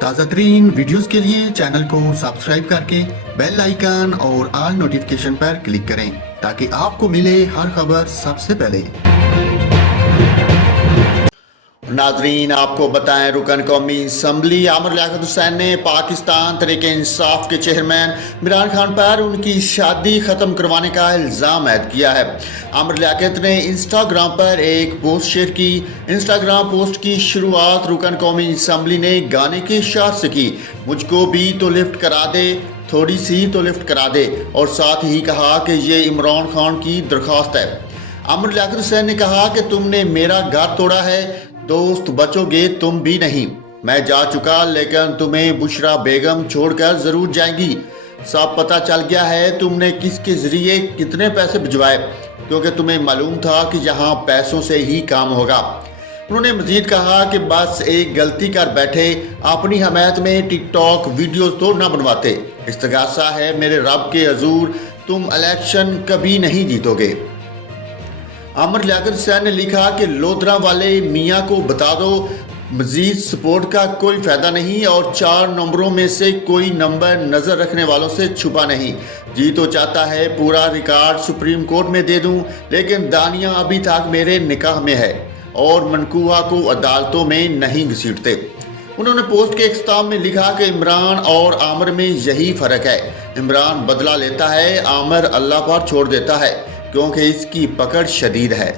تازہ ترین ویڈیوز کے لیے چینل کو سبسکرائب کر کے بیل آئیکن اور آل نوٹیفیکیشن پر کلک کریں تاکہ آپ کو ملے ہر خبر سب سے پہلے۔ ناظرین، آپ کو بتائیں، رکن قومی اسمبلی عامر لیاقت حسین نے پاکستان تحریک انصاف کے چیئرمین عمران خان پر ان کی شادی ختم کروانے کا الزام عائد کیا ہے۔ عامر لیاقت نے انسٹاگرام پر ایک پوسٹ شیئر کی۔ انسٹاگرام پوسٹ کی شروعات رکن قومی اسمبلی نے گانے کے اشعار سے کی، مجھ کو بھی تو لفٹ کرا دے، تھوڑی سی تو لفٹ کرا دے، اور ساتھ ہی کہا کہ یہ عمران خان کی درخواست ہے۔ عامر لیاقت حسین نے کہا کہ تم نے میرا گھر توڑا ہے، دوست بچو گے تم بھی نہیں، میں جا چکا لیکن تمہیں بشرا بیگم چھوڑ کر ضرور جائیں گی۔ سب پتہ چل گیا ہے تم نے کس کے ذریعے کتنے پیسے بھجوائے، کیونکہ تمہیں معلوم تھا کہ یہاں پیسوں سے ہی کام ہوگا۔ انہوں نے مزید کہا کہ بس ایک غلطی کر بیٹھے، اپنی حمایت میں ٹک ٹاک ویڈیوز تو نہ بنواتے، استغاثہ ہے میرے رب کے حضور، تم الیکشن کبھی نہیں جیتو گے۔ عامر لیاقت حسین نے لکھا کہ لودھرا والے میاں کو بتا دو مزید سپورٹ کا کوئی فائدہ نہیں، اور 4 نمبروں میں سے کوئی نمبر نظر رکھنے والوں سے چھپا نہیں۔ جی تو چاہتا ہے پورا ریکارڈ سپریم کورٹ میں دے دوں، لیکن دانیہ ابھی تک میرے نکاح میں ہے اور منکوحہ کو عدالتوں میں نہیں گھسیٹتے۔ انہوں نے پوسٹ کے اختتام میں لکھا کہ عمران اور عامر میں یہی فرق ہے، عمران بدلہ لیتا ہے، عامر اللہ پر چھوڑ دیتا ہے کیونکہ اس کی پکڑ شدید ہے۔